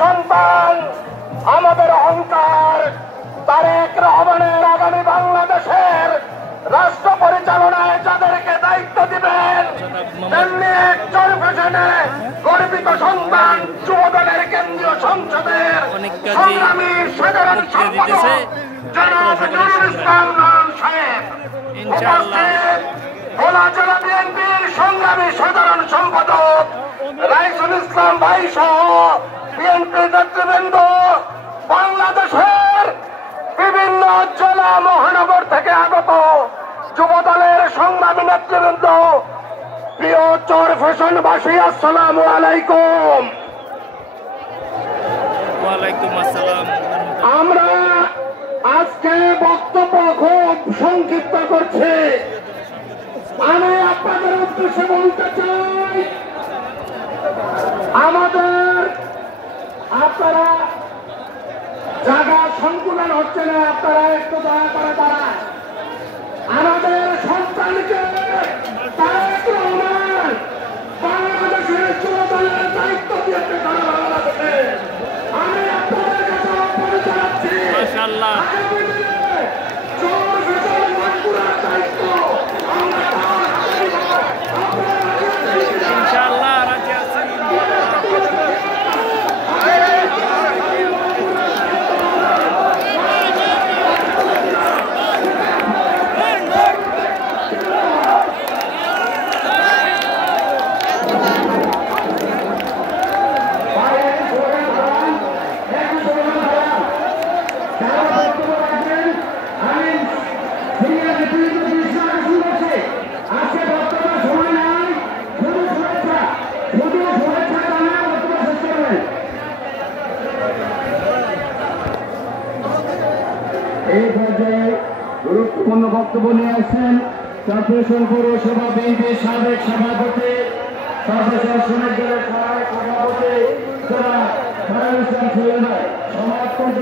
সন্তান, আমাদের অহংকার তারেক রহমানের আগামী বাংলাদেশের রাষ্ট্র পরিচালনায় যাদেরকে দায়িত্ব দিবেন, তেমনি এক চরফেশনে গর্বিত সন্তান যুবদলের কেন্দ্রীয় সংসদের সংগ্রামী সাধারণ সম্পাদক জনাব নুরুল ইসলাম নয়ন সাহেব, উপস্থিত ভোলা জেলা বিএনপির সংগ্রামী সাধারণ সম্পাদক রাইসুল ইসলাম ভাই সহ বিএনপি নেতৃবৃন্দ, বাংলাদেশের বিভিন্ন জেলা মহানগর থেকে আগত যুবদলের সংগ্রামী নেতৃবৃন্দ, প্রিয় চরফেশনবাসী, আসসালামু আলাইকুম। ওয়ালাইকুম আসসালাম। আমরা আজকে বক্তব্য খুব সংক্ষিপ্ত করছি। আমি আপনাদের উদ্দেশ্যে বলতে চাই, আমাদের আপনারা জায়গা সংকুলন হচ্ছে না, আপনারা একটু দয়া করে দাঁড়ান। আমাদের সন্তানকে তারেক রহমান বাংলাদেশের যুবদলের দায়িত্ব দিয়েছে সারা বাংলাদেশে। আমি আপনাদের কাছে আহ্বান জানাচ্ছি, মাশাআল্লাহ, আগামী দিনে চরফেশন বাঁকুড়ার দায়িত্ব আমরা তার হাতে দিব। আপনারা রাজি আছেন কিনা? ইনশাআল্লাহ রাজি আছি। এই পর্যায়ে গুরুত্বপূর্ণ বক্তব্য নিয়ে আসছেন চরফেশন পৌরসভা বিএনপির সাবেক সভাপতি, চরফেশন শ্রমিক দলের সহায়ক সভাপতি জনাব খায়রুল ইসলাম সৈয়দ, সমাজতন্ত্র